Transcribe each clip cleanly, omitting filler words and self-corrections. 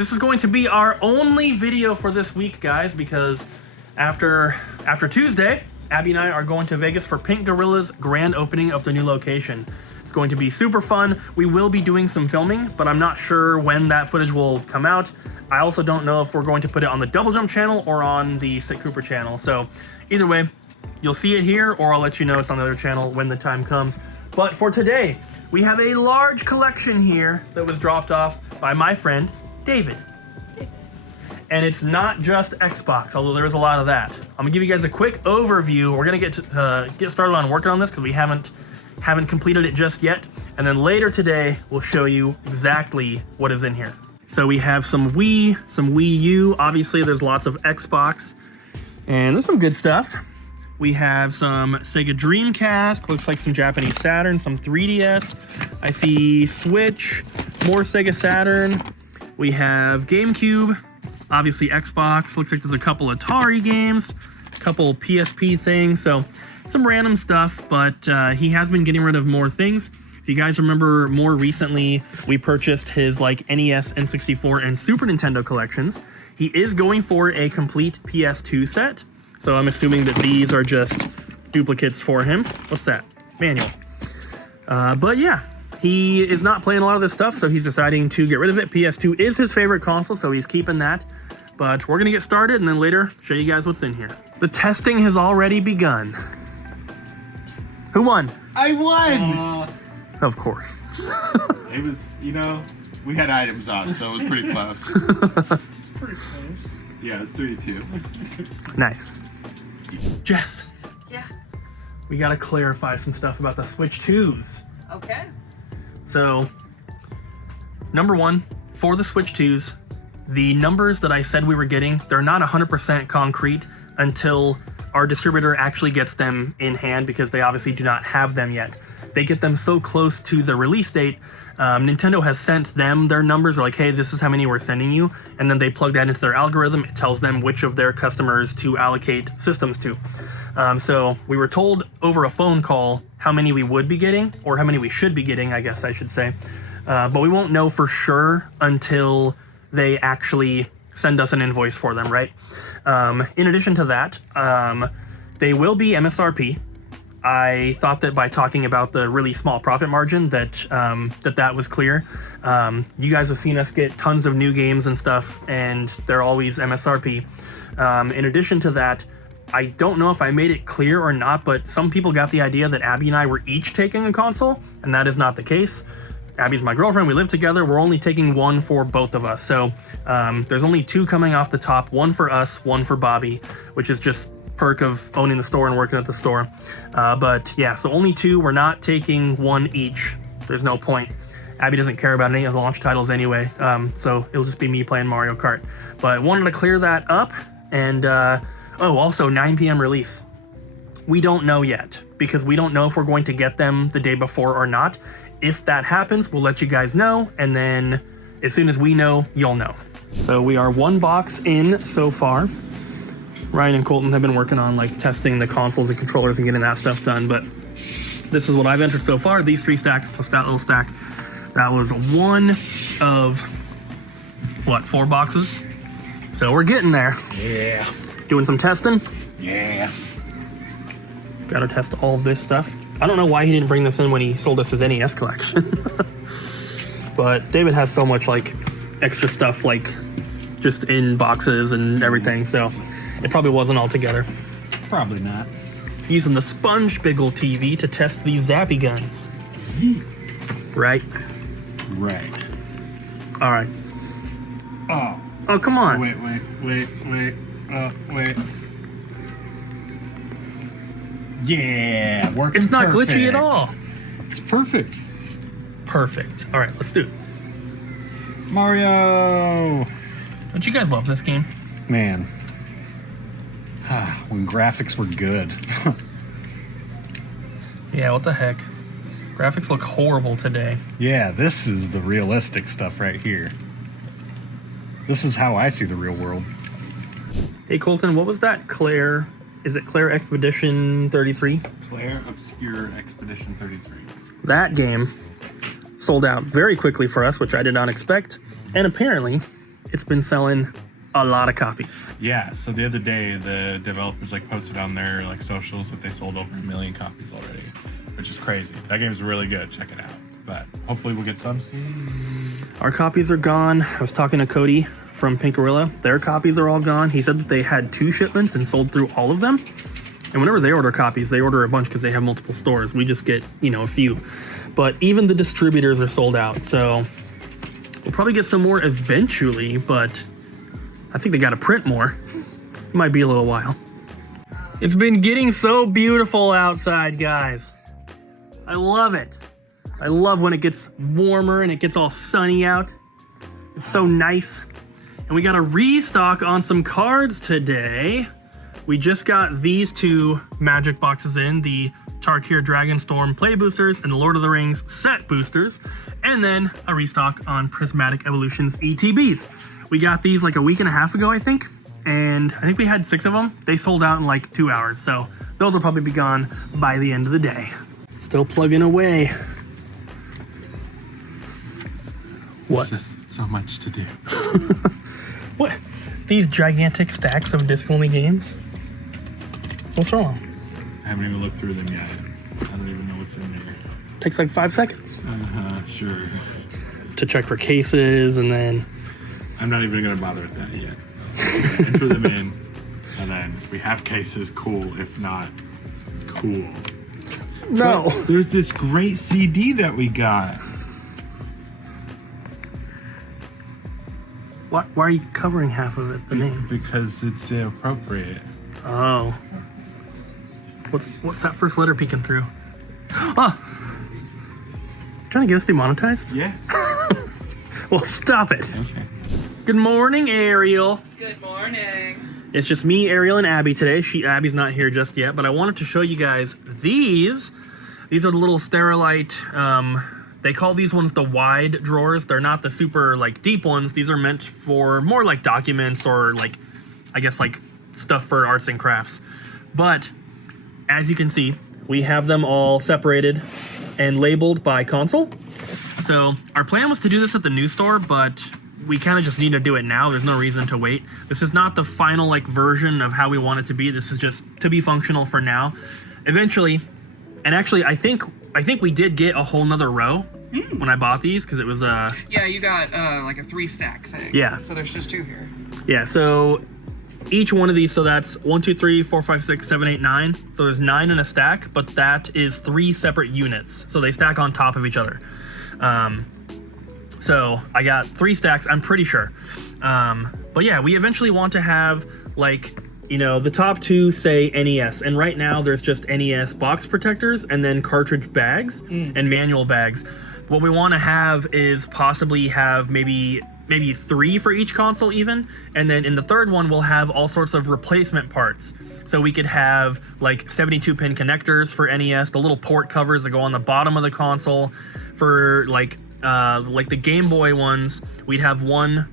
This is going to be our only video for this week, guys, because after Tuesday, Abby and I are going to Vegas for Pink Gorilla's grand opening of the new location. It's going to be super fun. We will be doing some filming, but I'm not sure when that footage will come out. I also don't know if we're going to put it on the Double Jump channel or on the Sick Cooper channel. So either way, you'll see it here, or I'll let you know it's on the other channel when the time comes. But for today, we have a large collection here that was dropped off by my friend, David. And it's not just Xbox, although there is a lot of that. I'm gonna give you guys a quick overview. We're gonna get started on working on this because we haven't completed it just yet. And then later today, we'll show you exactly what is in here. So we have some Wii, some Wii U. Obviously, there's lots of Xbox, and there's some good stuff. We have some Sega Dreamcast, looks like some Japanese Saturn, some 3DS. I see Switch, more Sega Saturn. We have GameCube, obviously Xbox. Looks like there's a couple Atari games, a couple PSP things, so some random stuff, but he has been getting rid of more things. If you guys remember, more recently, we purchased his like NES, N64, and Super Nintendo collections. He is going for a complete PS2 set, so I'm assuming that these are just duplicates for him. What's that? Manual. But yeah, he is not playing a lot of this stuff, so he's deciding to get rid of it. PS2 is his favorite console, so he's keeping that. But we're gonna get started and then later show you guys what's in here. The testing has already begun. Who won? I won! Of course. It was, you know, we had items on, so it was pretty close. Pretty close. Yeah, it's 3-2. Nice. Jess. Yeah. We gotta clarify some stuff about the Switch 2s. Okay. So, number one, for the Switch 2s, the numbers that I said we were getting, they're not 100% concrete until our distributor actually gets them in hand, because they obviously do not have them yet. They get them so close to the release date. Nintendo has sent them their numbers. They're like, hey, this is how many we're sending you. And then they plug that into their algorithm. It tells them which of their customers to allocate systems to. So we were told over a phone call how many we would be getting, or how many we should be getting, I guess I should say. But we won't know for sure until they actually send us an invoice for them, right? In addition to that, they will be MSRP. I thought that by talking about the really small profit margin that that was clear. You guys have seen us get tons of new games and stuff, and they're always MSRP. In addition to that, I don't know if I made it clear or not, but some people got the idea that Abby and I were each taking a console, and that is not the case. Abby's my girlfriend, we live together, we're only taking one for both of us. So there's only two coming off the top, one for us, one for Bobby, which is just perk of owning the store and working at the store. But yeah, so only two. We're not taking one each. There's no point. Abby doesn't care about any of the launch titles anyway, so it'll just be me playing Mario Kart. But I wanted to clear that up. And oh, also 9 p.m. release. We don't know yet, because we don't know if we're going to get them the day before or not. If that happens, we'll let you guys know, and then as soon as we know, you'll know. So we are one box in so far. Ryan and Colton have been working on like testing the consoles and controllers and getting that stuff done, but this is what I've entered so far. These 3 stacks plus that little stack. That was one of, what, 4 boxes? So we're getting there. Yeah. Doing some testing. Yeah. Gotta test all of this stuff. I don't know why he didn't bring this in when he sold us his NES collection. But David has so much like extra stuff, like just in boxes and everything, so it probably wasn't all together. Probably not. Using the Sponge Biggle TV to test these Zappy guns. Right? Right. All right. Oh. Oh, come on. Wait. Wait. Yeah, working. It's not perfect. glitchy at all. It's perfect. Perfect. All right, let's do it. Mario. Don't you guys love this game? Man. When graphics were good. Yeah, what the heck? Graphics look horrible today. Yeah, this is the realistic stuff right here. This is how I see the real world. Hey, Colton, what was that Claire? Is it Claire Expedition 33? Claire Obscure Expedition 33. That game sold out very quickly for us, which I did not expect. And apparently, it's been selling a lot of copies. Yeah, so the other day the developers like posted on their like socials that they sold over 1 million copies already, which is crazy. That game's really good. Check it out. But hopefully we'll get some soon. Our copies are gone. I was talking to Cody from Pinkarilla. Their copies are all gone. He said that they had 2 shipments and sold through all of them. And whenever they order copies, they order a bunch because they have multiple stores. We just get, you know, a few. But even the distributors are sold out. So we'll probably get some more eventually, but I think they got to print more. It might be a little while. It's been getting so beautiful outside, guys. I love it. I love when it gets warmer and it gets all sunny out. It's so nice. And we got a restock on some cards today. We just got these 2 magic boxes in, the Tarkir Dragonstorm play boosters and the Lord of the Rings set boosters, and then a restock on Prismatic Evolutions ETBs. We got these like a week and a half ago, I think, and I think we had 6 of them. They sold out in like 2 hours, so those will probably be gone by the end of the day. Still plugging away. What? There's just so much to do. What? These gigantic stacks of disc-only games? What's wrong? I haven't even looked through them yet. I don't even know what's in there. Takes like 5 seconds Sure. to check for cases, and then I'm not even gonna bother with that yet. I'm gonna enter them in, and then if we have cases, cool. If not, cool. no. But there's this great CD that we got. Why are you covering half of it? The name? Because it's appropriate. Oh. What's that first letter peeking through? Oh. Trying to get us demonetized? Yeah. Well, stop it. Okay. Good morning, Ariel. Good morning. It's just me, Ariel, and Abby today. Abby's not here just yet, but I wanted to show you guys these. These are the little Sterilite, they call these ones the wide drawers. They're not the super like deep ones. These are meant for more like documents or like, I guess like stuff for arts and crafts. But as you can see, we have them all separated and labeled by console. So our plan was to do this at the new store, but we kind of just need to do it now. There's no reason to wait. This is not the final like version of how we want it to be. This is just to be functional for now. Eventually, and actually I think we did get a whole nother row when I bought these, because it was Yeah, you got like a 3 stack thing. Yeah. So there's just 2 here. yeah, so each one of these, so that's 1, 2, 3, 4, 5, 6, 7, 8, 9. So there's 9 in a stack, but that is 3 separate units. So they stack on top of each other. So I got 3 stacks, I'm pretty sure. But yeah, we eventually want to have like, you know, the top 2 say NES, and right now there's just NES box protectors and then cartridge bags and manual bags. What we want to have is possibly have maybe 3 for each console even, and then in the third one we'll have all sorts of replacement parts. So we could have like 72-pin connectors for NES, the little port covers that go on the bottom of the console. For like the Game Boy ones, we'd have one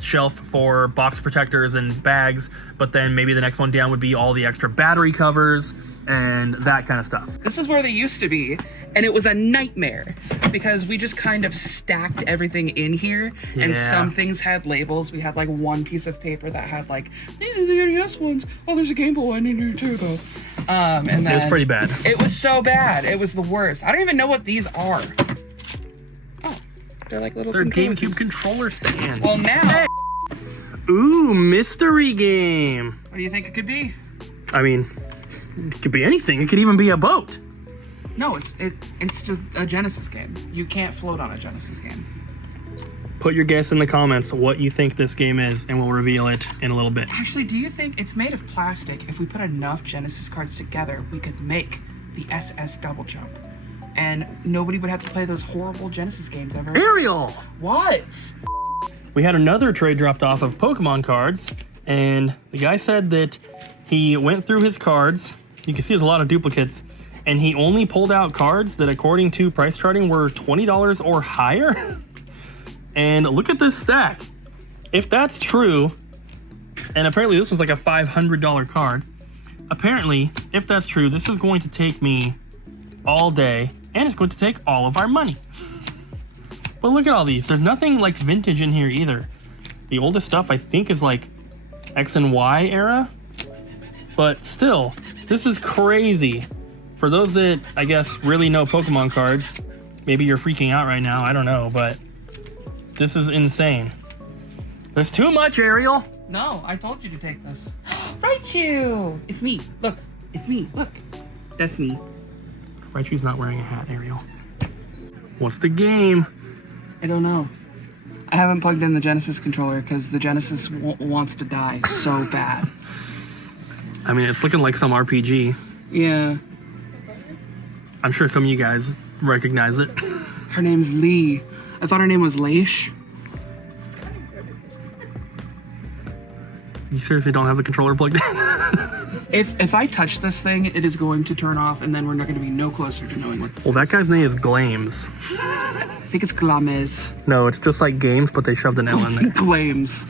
shelf for box protectors and bags, but then maybe the next one down would be all the extra battery covers and that kind of stuff. This is where they used to be, and it was a nightmare because we just kind of stacked everything in here, and Yeah. some things had labels. We had like one piece of paper that had like, these are the NES ones. Oh, there's a Game Boy one in here too, though. And then It was pretty bad. It was so bad. It was the worst. I don't even know what these are. Oh, they're like little. They're controller GameCube things. controller stands. Well, now, Ooh, mystery game. what do you think it could be? I mean, it could be anything. It could even be a boat. No, it's just a Genesis game. You can't float on a Genesis game. Put your guess in the comments what you think this game is, and we'll reveal it in a little bit. Actually, do you think it's made of plastic? If we put enough Genesis cards together, we could make the SS Double Jump, and nobody would have to play those horrible Genesis games ever. Ariel! What? We had another trade dropped off of Pokemon cards, and the guy said that he went through his cards. You can see there's a lot of duplicates, and he only pulled out cards that, according to price charting, were $20 or higher. And look at this stack. If that's true, and apparently this was like a $500 card, apparently, if that's true, this is going to take me all day, and it's going to take all of our money. But look at all these. There's nothing like vintage in here either. The oldest stuff I think is like X and Y era. But still, this is crazy. For those that, I guess, really know Pokemon cards, maybe you're freaking out right now, I don't know, but this is insane. There's too much, Ariel. No, I told you to take this. Raichu! It's me. Look, it's me. Look. That's me. Raichu's not wearing a hat, Ariel. What's the game? I don't know. I haven't plugged in the Genesis controller because the Genesis wants to die so bad. I mean, it's looking like some RPG. Yeah. I'm sure some of you guys recognize it. Her name's Lee. I thought her name was Leish. You seriously don't have the controller plugged in? If I touch this thing, it is going to turn off, and then we're not going to be no closer to knowing what this Well, is. that guy's name is Glames. I think it's Glames. No, it's just like games, but they shoved an L in there. Glames.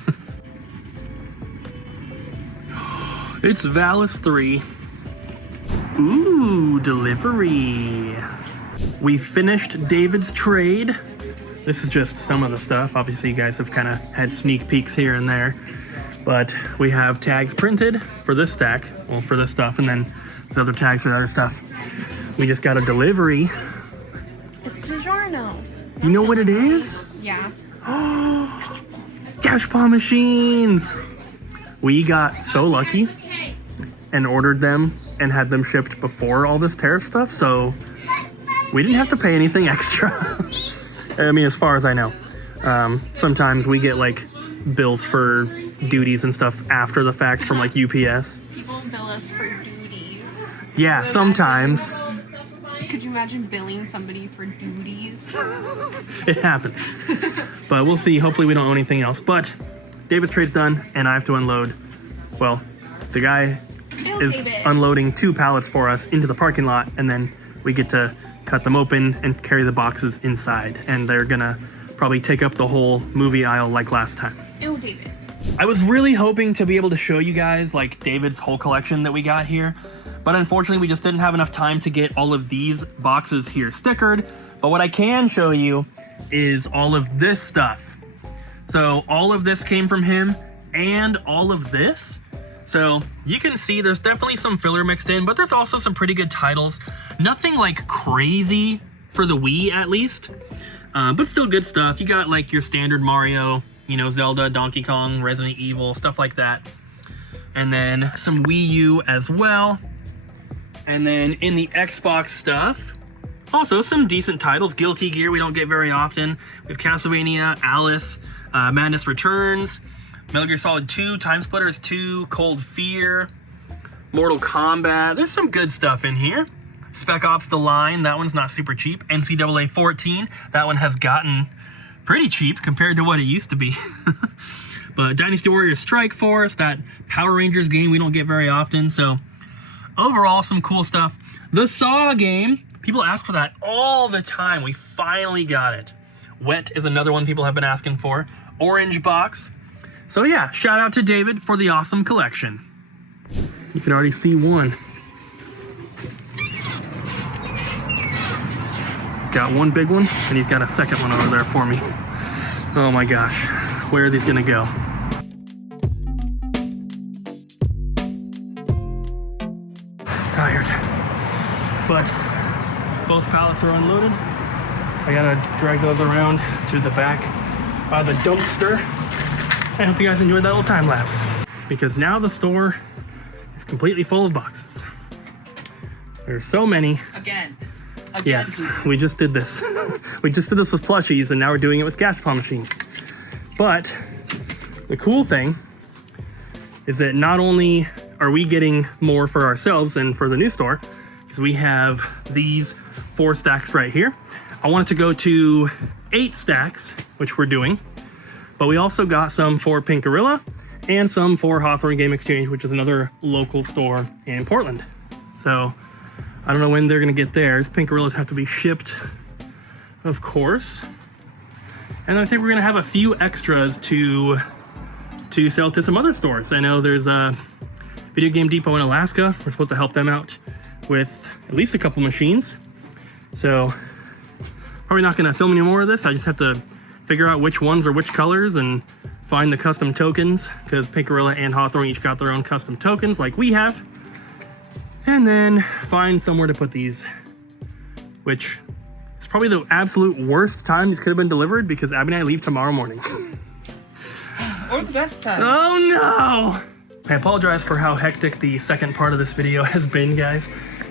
It's Valis 3. Ooh, delivery. We finished David's trade. This is just some of the stuff. Obviously, you guys have kind of had sneak peeks here and there. But we have tags printed for this stack, well, for this stuff, and then the other tags for the other stuff. We just got a delivery. It's DiGiorno. You know what it is? Yeah. Cash paw machines! We got so lucky and ordered them and had them shipped before all this tariff stuff, so we didn't have to pay anything extra. I mean, as far as I know. Sometimes we get like bills for duties and stuff after the fact from like UPS. People bill us for duties. Yeah, Could you sometimes. Could you imagine billing somebody for duties? It happens. But we'll see. Hopefully we don't own anything else. But David's trade's done and I have to unload. Well, the guy is unloading 2 pallets for us into the parking lot, and then we get to cut them open and carry the boxes inside. And they're gonna probably take up the whole movie aisle like last time. Ew, David. I was really hoping to be able to show you guys like David's whole collection that we got here, but unfortunately we just didn't have enough time to get all of these boxes here stickered. But what I can show you is all of this stuff. So all of this came from him and all of this. So you can see there's definitely some filler mixed in, but there's also some pretty good titles. Nothing like crazy for the Wii at least, but still good stuff. You got like your standard Mario, you know, Zelda, Donkey Kong, Resident Evil, stuff like that. And then some Wii U as well. And then in the Xbox stuff, also some decent titles. Guilty Gear we don't get very often. We have Castlevania, Alice, Madness Returns, Metal Gear Solid 2, Time Splitters 2, Cold Fear, Mortal Kombat. There's some good stuff in here. Spec Ops The Line, that one's not super cheap. NCAA 14, that one has gotten pretty cheap compared to what it used to be. But Dynasty Warriors Strike Force, that Power Rangers game we don't get very often. So overall, some cool stuff. The Saw game, people ask for that all the time. We finally got it. Wet is another one people have been asking for. Orange box. So yeah, shout out to David for the awesome collection. You can already see one. Got one big one, and he's got a second one over there for me. Oh my gosh, where are these gonna go? Tired. But both pallets are unloaded. So I gotta drag those around to the back by the dumpster. I hope you guys enjoyed that little time lapse, because now the store is completely full of boxes. There's so many. Again. Yes, we just did this. We just did this with plushies, and now we're doing it with cash paw machines. But the cool thing is that not only are we getting more for ourselves and for the new store, because we have these 4 stacks right here. I wanted to go to 8 stacks, which we're doing, but we also got some for Pink Gorilla and some for Hawthorne Game Exchange, which is another local store in Portland. So I don't know when they're gonna get theirs. Pink Gorillas have to be shipped, of course. And I think we're gonna have a few extras to sell to some other stores. I know there's a Video Game Depot in Alaska. We're supposed to help them out with at least a couple machines. So probably not gonna film any more of this. I just have to figure out which ones are which colors and find the custom tokens, because Pinkarilla and Hawthorne each got their own custom tokens like we have. And then find somewhere to put these, which is probably the absolute worst time these could have been delivered because Abby and I leave tomorrow morning. Or the best time. Oh no! I apologize for how hectic the second part of this video has been, guys.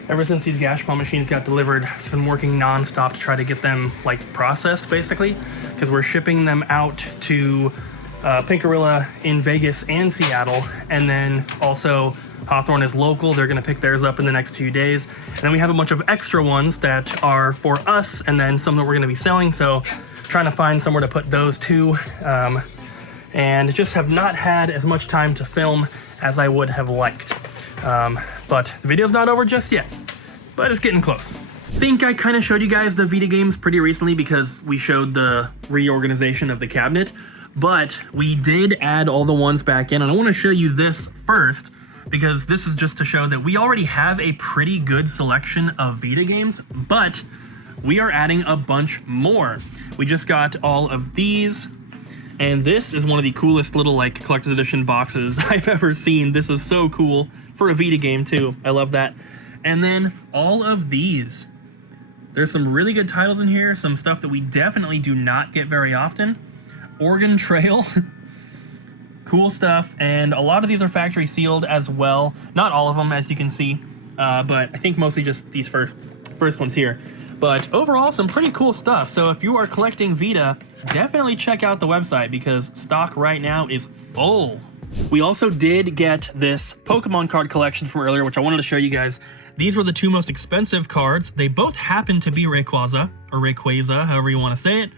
Ever since these Gashapon machines got delivered, I've been working non-stop to try to get them like processed basically, because we're shipping them out to Pinkarilla in Vegas and Seattle, and then also Hawthorne is local. They're gonna pick theirs up in the next few days. And then we have a bunch of extra ones that are for us and then some that we're gonna be selling. So trying to find somewhere to put those too. And just have not had as much time to film as I would have liked. But the video's not over just yet, but it's getting close. I think I kind of showed you guys the Vita Games pretty recently because we showed the reorganization of the cabinet, but we did add all the ones back in, and I want to show you this first because this is just to show that we already have a pretty good selection of Vita Games, but we are adding a bunch more. We just got all of these, and this is one of the coolest little like collector's edition boxes I've ever seen. This is so cool for a Vita game too. I love that. And then all of these. There's some really good titles in here, some stuff that we definitely do not get very often. Oregon Trail. Cool stuff, and a lot of these are factory sealed as well. Not all of them, as you can see, but I think mostly just these first ones here. But overall, some pretty cool stuff. So if you are collecting Vita, definitely check out the website because stock right now is full. We also did get this Pokemon card collection from earlier, which I wanted to show you guys. These were the two most expensive cards. They both happen to be Rayquaza, or Rayquaza, however you want to say it.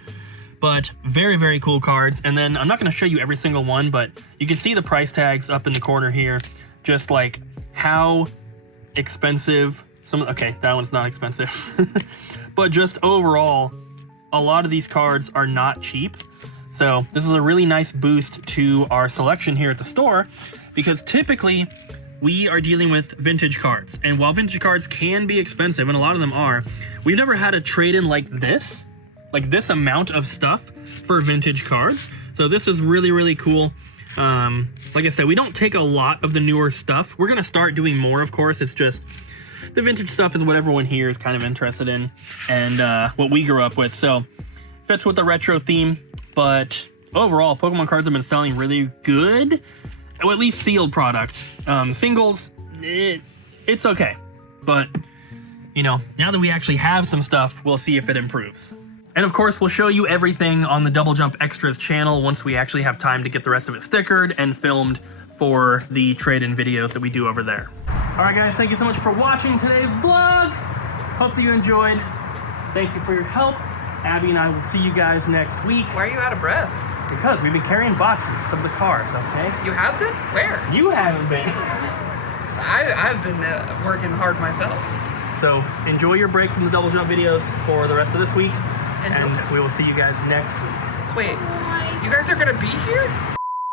But very, very cool cards. And then I'm not going to show you every single one, but you can see the price tags up in the corner here. Just like how expensive okay, that one's not expensive. But just overall, a lot of these cards are not cheap. So this is a really nice boost to our selection here at the store because typically we are dealing with vintage cards. And while vintage cards can be expensive, and a lot of them are, we've never had a trade-in like this amount of stuff for vintage cards. So this is really, really cool. Like I said, we don't take a lot of the newer stuff. We're gonna start doing more, of course. It's just the vintage stuff is what everyone here is kind of interested in and what we grew up with. So fits with the retro theme, but overall, Pokemon cards have been selling really good, or at least sealed product. Singles, it's okay. But, you know, now that we actually have some stuff, we'll see if it improves. And of course, we'll show you everything on the Double Jump Extras channel once we actually have time to get the rest of it stickered and filmed for the trade-in videos that we do over there. All right, guys, thank you so much for watching today's vlog. Hope that you enjoyed. Thank you for your help. Abby and I will see you guys next week. Why are you out of breath? Because we've been carrying boxes to the cars, okay? You have been? Where? You haven't been. I've been working hard myself. So enjoy your break from the Double Jump videos for the rest of this week. Enjoy. And we will see you guys next week. Wait, you guys are gonna be here?